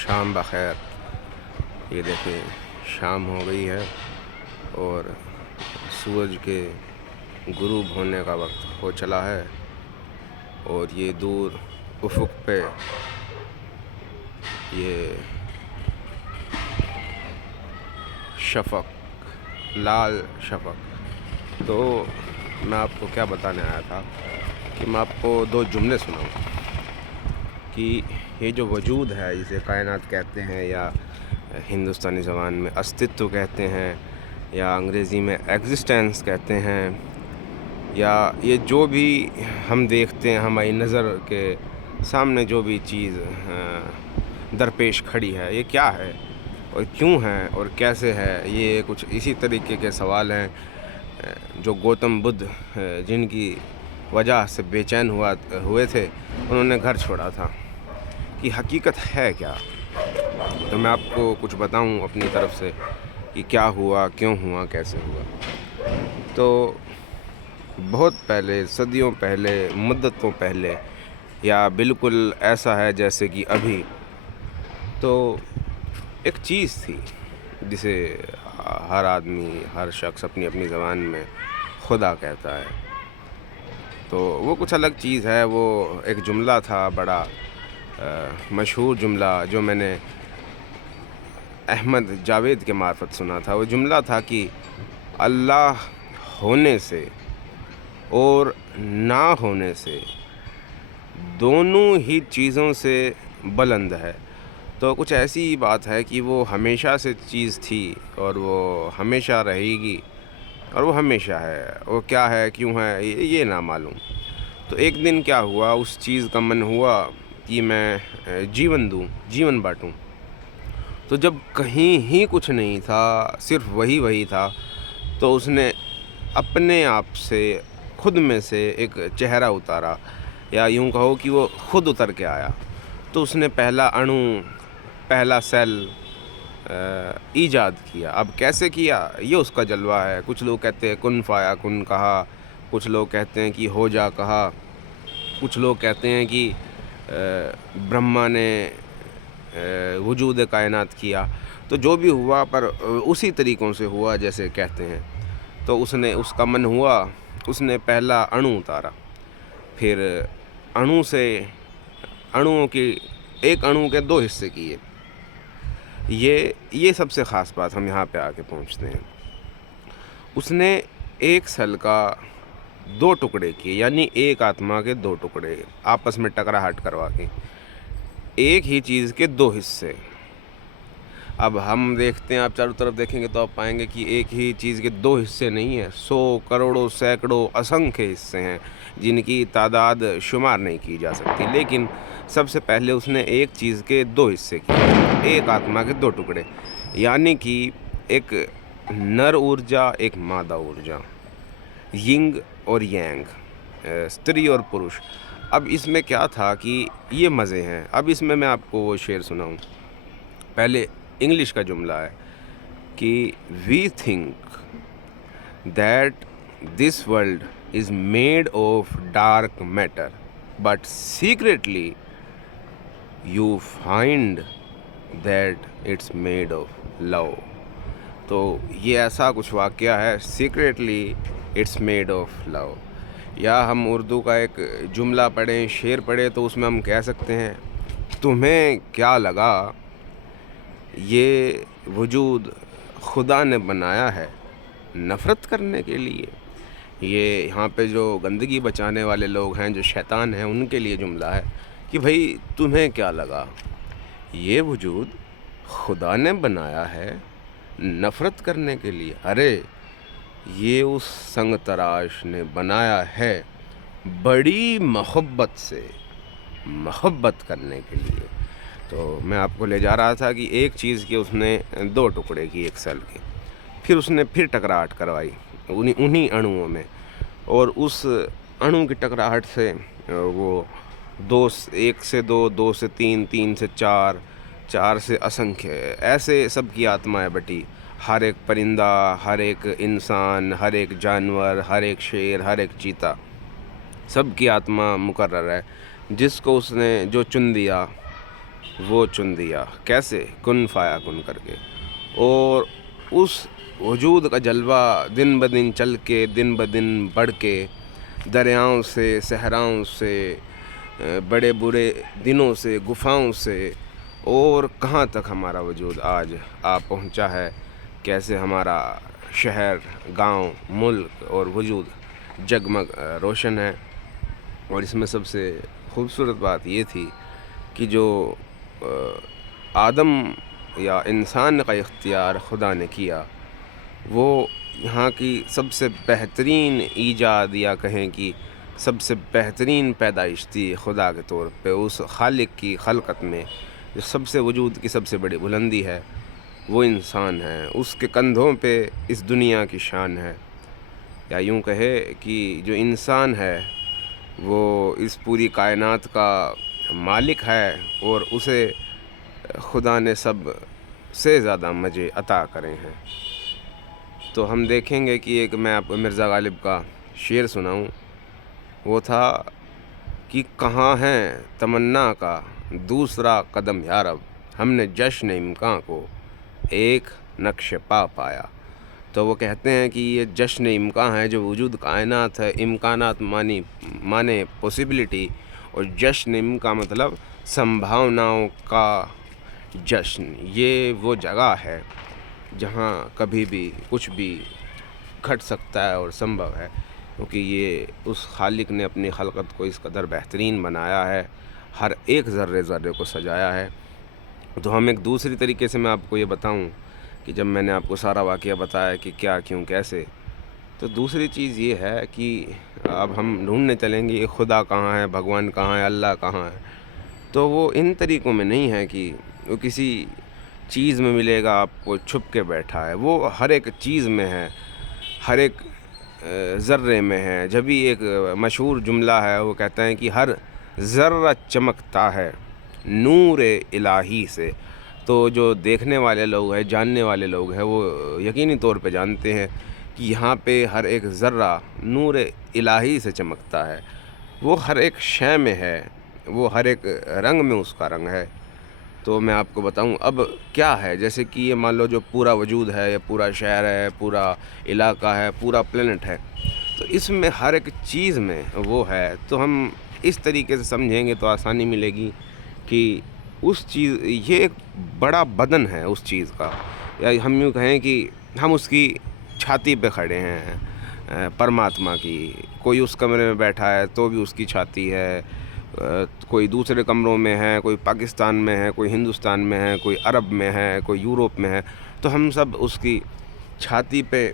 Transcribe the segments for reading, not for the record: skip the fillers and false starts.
شام بخیر. یہ دیکھیں شام ہو گئی ہے اور سورج کے غروب ہونے کا وقت ہو چلا ہے، اور یہ دور افق پہ یہ شفق، لال شفق. تو میں آپ کو کیا بتانے آیا تھا کہ میں آپ کو دو جملے سناؤں کہ یہ جو وجود ہے جسے کائنات کہتے ہیں، یا ہندوستانی زبان میں استتو کہتے ہیں، یا انگریزی میں ایگزسٹنس کہتے ہیں، یا یہ جو بھی ہم دیکھتے ہیں ہماری نظر کے سامنے جو بھی چیز درپیش کھڑی ہے، یہ کیا ہے اور کیوں ہے اور کیسے ہے. یہ کچھ اسی طریقے کے سوال ہیں جو گوتم بدھ جن کی وجہ سے بے چین ہوئے تھے، انہوں نے گھر چھوڑا تھا کہ حقیقت ہے کیا. تو میں آپ کو کچھ بتاؤں اپنی طرف سے کہ کیا ہوا، کیوں ہوا، کیسے ہوا. تو بہت پہلے، صدیوں پہلے، مدتوں پہلے، یا بالکل ایسا ہے جیسے کہ ابھی، تو ایک چیز تھی جسے ہر آدمی، ہر شخص اپنی اپنی زبان میں خدا کہتا ہے. تو وہ کچھ الگ چیز ہے. وہ ایک جملہ تھا، بڑا مشہور جملہ، جو میں نے احمد جاوید کے معرفت سنا تھا. وہ جملہ تھا کہ اللہ ہونے سے اور نہ ہونے سے دونوں ہی چیزوں سے بلند ہے. تو کچھ ایسی بات ہے کہ وہ ہمیشہ سے چیز تھی اور وہ ہمیشہ رہے گی، اور وہ ہمیشہ ہے. وہ کیا ہے، کیوں ہے، یہ نہ معلوم. تو ایک دن کیا ہوا، اس چیز کا من ہوا کہ میں جیون بانٹوں. تو جب کہیں ہی کچھ نہیں تھا، صرف وہی تھا، تو اس نے اپنے آپ سے، خود میں سے ایک چہرہ اتارا، یا یوں کہو کہ وہ خود اتر کے آیا. تو اس نے پہلا اڑو، پہلا سیل ایجاد کیا. اب کیسے کیا، یہ اس کا جلوہ ہے. کچھ لوگ کہتے ہیں کن فایا کن کہا، کچھ لوگ کہتے ہیں کہ ہو جا کہا، کچھ لوگ کہتے ہیں کہ برہما نے وجود کائنات کیا. تو جو بھی ہوا، پر اسی طریقوں سے ہوا جیسے کہتے ہیں. تو اس کا من ہوا، اس نے پہلا اڑو اتارا. پھر اڑوؤں کی ایک اڑو کے دو حصے کیے. یہ سب سے خاص بات ہم یہاں پہ آ کے پہنچتے ہیں. اس نے ایک سیل کا دو ٹکڑے کیے، یعنی ایک آتما کے دو ٹکڑے آپس میں ٹکراہٹ کروا کے، ایک ہی چیز کے دو حصے. اب ہم دیکھتے ہیں، آپ چاروں طرف دیکھیں گے تو آپ پائیں گے کہ ایک ہی چیز کے دو حصے نہیں ہیں، 100 کروڑوں سینکڑوں اسنکھے حصے ہیں جن کی تعداد شمار نہیں کی جا سکتی. لیکن سب سے پہلے اس نے ایک چیز کے دو حصے کیے، ایک آتما کے دو ٹکڑے، یعنی کہ ایک نر ارجا، ایک مادہ ارجا، ینگ اور یانگ، استری اور پروش. اب اس میں کیا تھا کہ یہ مزے ہیں. اب اس میں آپ کو وہ شعر سناؤں. پہلے انگلش کا جملہ ہے کہ we think that this world is made of dark matter but secretly you find that it's made of love. تو یہ ایسا کچھ واقعہ ہے، secretly it's made of love. یا ہم اردو کا ایک جملہ پڑھیں، شعر پڑھیں، تو اس میں ہم کہہ سکتے ہیں تمہیں کیا لگا یہ وجود خدا نے بنایا ہے نفرت کرنے کے لیے. یہ یہاں پہ جو گندگی بچانے والے لوگ ہیں، جو شیطان ہیں، ان کے لیے جملہ ہے کہ بھائی تمہیں کیا لگا یہ وجود خدا نے بنایا ہے نفرت کرنے کے لیے. ارے یہ اس سنگ تراش نے بنایا ہے بڑی محبت سے، محبت کرنے کے لیے. تو میں آپ کو لے جا رہا تھا کہ ایک چیز کے اس نے دو ٹکڑے کی ایک سیل کے، پھر اس نے پھر ٹکراہٹ کروائی انہی اڑوؤں میں، اور اس اڑو کی ٹکراہٹ سے وہ ایک سے دو، دو سے تین، تین سے چار، چار سے اسنکھے، ایسے سب کی آتمائیں بٹی. ہر ایک پرندہ، ہر ایک انسان، ہر ایک جانور، ہر ایک شیر، ہر ایک چیتا، سب کی آتما مقرر ہے. جس کو اس نے جو چن دیا وہ چن دیا کیسے کن فایا کن کر کے، اور اس وجود کا جلوہ دن بدن چل کے دن بدن بڑھ کے دریاؤں سے صحراؤں سے بڑے برے دنوں سے گفاؤں سے اور کہاں تک ہمارا وجود آج آ پہنچا ہے، کیسے ہمارا شہر گاؤں ملک اور وجود جگمگ روشن ہے۔ اور اس میں سب سے خوبصورت بات یہ تھی کہ جو آدم یا انسان کا اختیار خدا نے کیا، وہ یہاں کی سب سے بہترین ایجاد یا کہیں کہ سب سے بہترین پیدائش تھی خدا کے طور پہ۔ اس خالق کی خلقت میں جو سب سے وجود کی سب سے بڑی بلندی ہے وہ انسان ہے، اس کے کندھوں پہ اس دنیا کی شان ہے، یا یوں کہے کہ جو انسان ہے وہ اس پوری کائنات کا مالک ہے، اور اسے خدا نے سب سے زیادہ مزے عطا کرے ہیں۔ تو ہم دیکھیں گے کہ ایک میں آپ کو مرزا غالب کا شعر سناؤں، وہ تھا کہ کہاں ہے تمنا کا دوسرا قدم یارب، ہم نے جشن امکان کو ایک نقش پا پایا۔ تو وہ کہتے ہیں کہ یہ جشن امکان ہے، جو وجود کائنات ہے، امکانات مانے پوسیبلٹی، اور جشن امکان مطلب سنبھاوناؤں کا جشن۔ یہ وہ جگہ ہے جہاں کبھی بھی کچھ بھی گھٹ سکتا ہے اور سمبھو ہے، کیونکہ یہ اس خالق نے اپنی خلقت کو اس قدر بہترین بنایا ہے، ہر ایک ذرے ذرے کو سجایا ہے۔ تو ہم ایک دوسری طریقے سے میں آپ کو یہ بتاؤں کہ جب میں نے آپ کو سارا واقعہ بتایا کہ کیا کیوں کیسے، تو دوسری چیز یہ ہے کہ اب ہم ڈھونڈنے چلیں گے خدا کہاں ہے، بھگوان کہاں ہے، اللہ کہاں ہے۔ تو وہ ان طریقوں میں نہیں ہے کہ وہ کسی چیز میں ملے گا آپ کو چھپ کے بیٹھا ہے، وہ ہر ایک چیز میں ہے، ہر ایک ذرے میں ہے۔ جبھی ایک مشہور جملہ ہے، وہ کہتا ہے کہ ہر ذرہ چمکتا ہے نور الہی سے۔ تو جو دیکھنے والے لوگ ہیں، جاننے والے لوگ ہیں، وہ یقینی طور پہ جانتے ہیں کہ یہاں پہ ہر ایک ذرہ نور الہی سے چمکتا ہے، وہ ہر ایک شے میں ہے، وہ ہر ایک رنگ میں اس کا رنگ ہے۔ تو میں آپ کو بتاؤں اب کیا ہے، جیسے کہ یہ مان لو جو پورا وجود ہے، یا پورا شہر ہے، پورا علاقہ ہے، پورا پلینٹ ہے، تو اس میں ہر ایک چیز میں وہ ہے۔ تو ہم اس طریقے سے سمجھیں گے تو آسانی ملے گی کہ اس چیز، یہ ایک بڑا بدن ہے اس چیز کا، یا ہم یوں کہیں کہ ہم اس کی چھاتی پہ کھڑے ہیں پرماتما کی۔ کوئی اس کمرے میں بیٹھا ہے تو بھی اس کی چھاتی ہے، کوئی دوسرے کمروں میں ہے، کوئی پاکستان میں ہے، کوئی ہندوستان میں ہے، کوئی عرب میں ہے، کوئی یوروپ میں ہے، تو ہم سب اس کی چھاتی پہ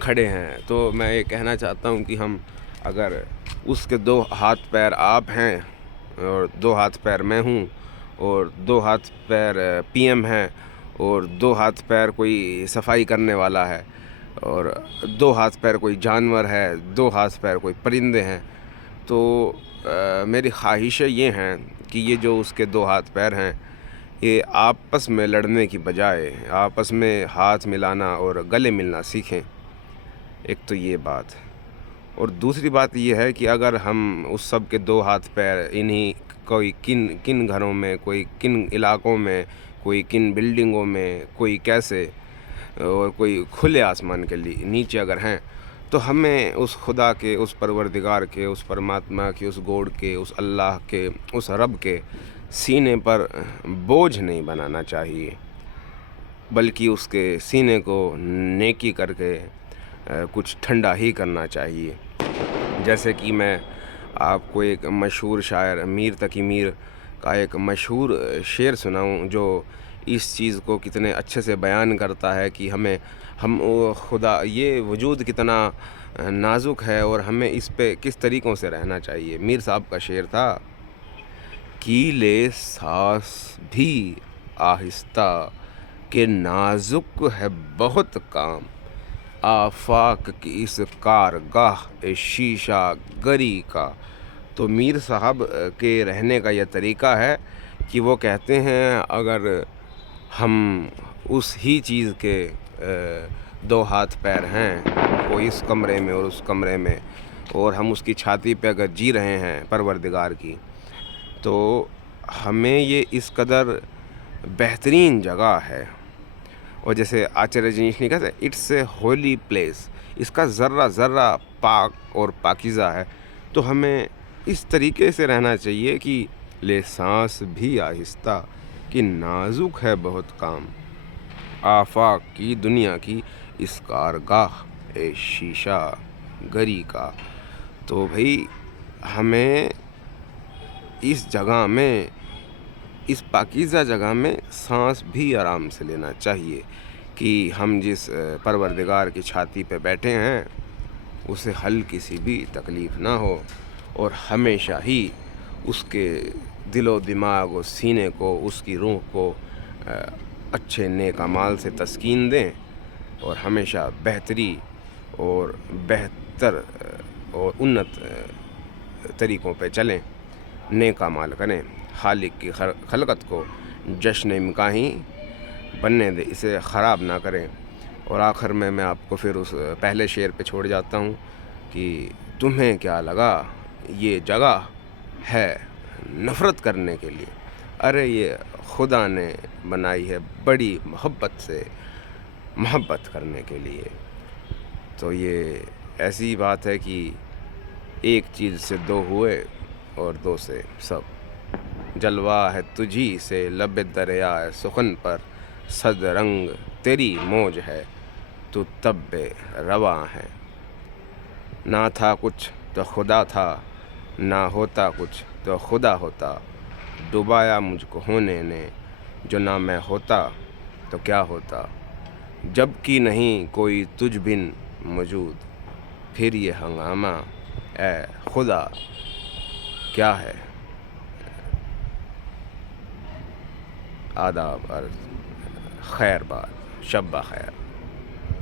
کھڑے ہیں۔ تو میں یہ کہنا چاہتا ہوں کہ ہم اگر اس کے دو ہاتھ پیر آپ ہیں، اور دو ہاتھ پیر میں ہوں، اور دو ہاتھ پیر پی ایم ہیں، اور دو ہاتھ پیر کوئی صفائی کرنے والا ہے، اور دو ہاتھ پیر کوئی جانور ہے، دو ہاتھ پیر کوئی پرندے ہیں، تو میری خواہشیں یہ ہیں کہ یہ جو اس کے دو ہاتھ پیر ہیں، یہ آپس میں لڑنے کی بجائے آپس میں ہاتھ ملانا اور گلے ملنا سیکھیں۔ ایک تو یہ بات، اور دوسری بات یہ ہے کہ اگر ہم اس سب کے دو ہاتھ پیر انہی کوئی کن گھروں میں، کوئی کن علاقوں میں، کوئی کن بلڈنگوں میں، کوئی کیسے، اور کوئی کھلے آسمان کے نیچے اگر ہیں، تو ہمیں اس خدا کے، اس پروردگار کے، اس پرماتما کے، اس گوڈ کے، اس اللہ کے، اس رب کے سینے پر بوجھ نہیں بنانا چاہیے، بلکہ اس کے سینے کو نیکی کر کے کچھ ٹھنڈا ہی کرنا چاہیے۔ جیسے کہ میں آپ کو ایک مشہور شاعر میر تقی میر کا ایک مشہور شعر سناؤں، جو اس چیز کو کتنے اچھے سے بیان کرتا ہے کہ ہم خدا، یہ وجود کتنا نازک ہے، اور ہمیں اس پہ کس طریقوں سے رہنا چاہیے۔ میر صاحب کا شعر تھا کہ لے سانس بھی آہستہ کہ نازک ہے بہت کام، آفاق کی اس کارگاہ شیشہ گری کا۔ تو میر صاحب کے رہنے کا یہ طریقہ ہے کہ وہ کہتے ہیں اگر ہم اس ہی چیز کے دو ہاتھ پیر ہیں، کوئی اس کمرے میں اور اس کمرے میں، اور ہم اس کی چھاتی پہ اگر جی رہے ہیں پروردگار کی، تو ہمیں یہ اس قدر بہترین جگہ ہے، اور جیسے آچاریہ جنیش نے کہا اٹس اے ہولی پلیس، اس کا ذرہ ذرہ پاک اور پاکیزہ ہے، تو ہمیں اس طریقے سے رہنا چاہیے کہ لے سانس بھی آہستہ کہ نازک ہے بہت کام، آفاق کی دنیا کی اس کارگاہ اے شیشہ گری کا۔ تو بھئی ہمیں اس جگہ میں، اس پاکیزہ جگہ میں سانس بھی آرام سے لینا چاہیے کہ ہم جس پروردگار کی چھاتی پہ بیٹھے ہیں اسے ہلکی سی بھی تکلیف نہ ہو، اور ہمیشہ ہی اس کے دل و دماغ و سینے کو، اس کی روح کو اچھے نیک اعمال سے تسکین دیں، اور ہمیشہ بہتری اور بہتر اور انت طریقوں پہ چلیں، نیک اعمال کریں، خالق کی خلقت کو جشن امکاہی بننے دے، اسے خراب نہ کریں۔ اور آخر میں آپ کو پھر اس پہلے شعر پہ چھوڑ جاتا ہوں کہ تمہیں کیا لگا یہ جگہ ہے نفرت کرنے کے لیے، ارے یہ خدا نے بنائی ہے بڑی محبت سے محبت کرنے کے لیے۔ تو یہ ایسی بات ہے کہ ایک چیز سے دو ہوئے اور دو سے سب، جلوہ ہے تجھی سے لب دریا سخن پر، صد رنگ تیری موج ہے تو تب رواں ہے، نہ تھا کچھ تو خدا تھا، نہ ہوتا کچھ تو خدا ہوتا، ڈبایا مجھ کو ہونے نے، جو نہ میں ہوتا تو کیا ہوتا، جب کہ نہیں کوئی تجھ بن موجود، پھر یہ ہنگامہ اے خدا کیا ہے۔ آداب عرض، خیر بات، شب بخیر۔